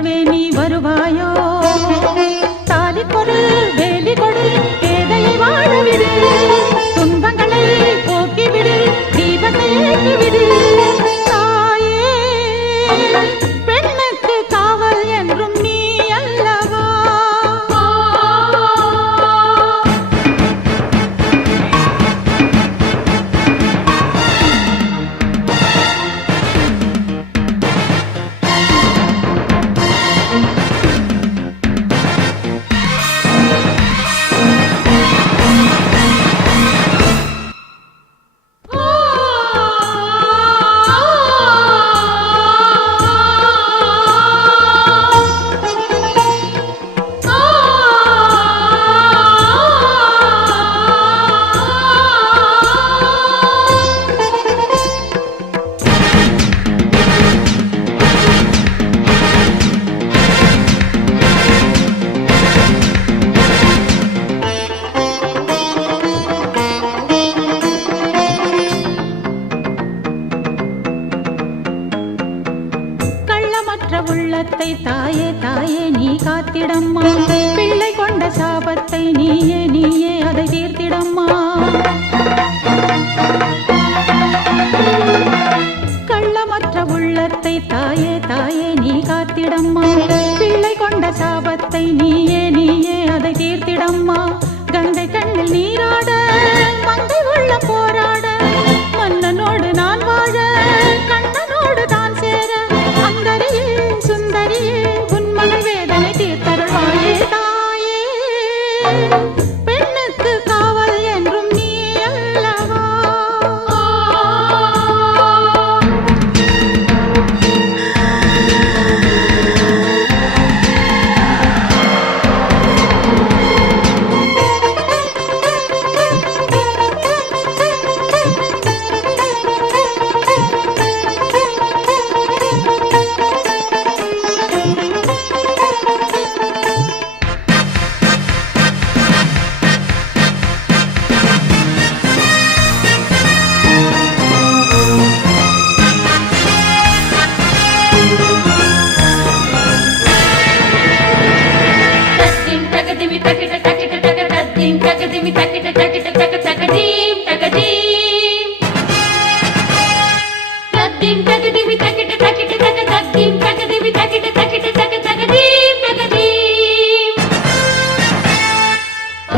வரவே நீ வருவாயோ? காத்திடம்மா பிள்ளை கொண்ட சாபத்தை நீயே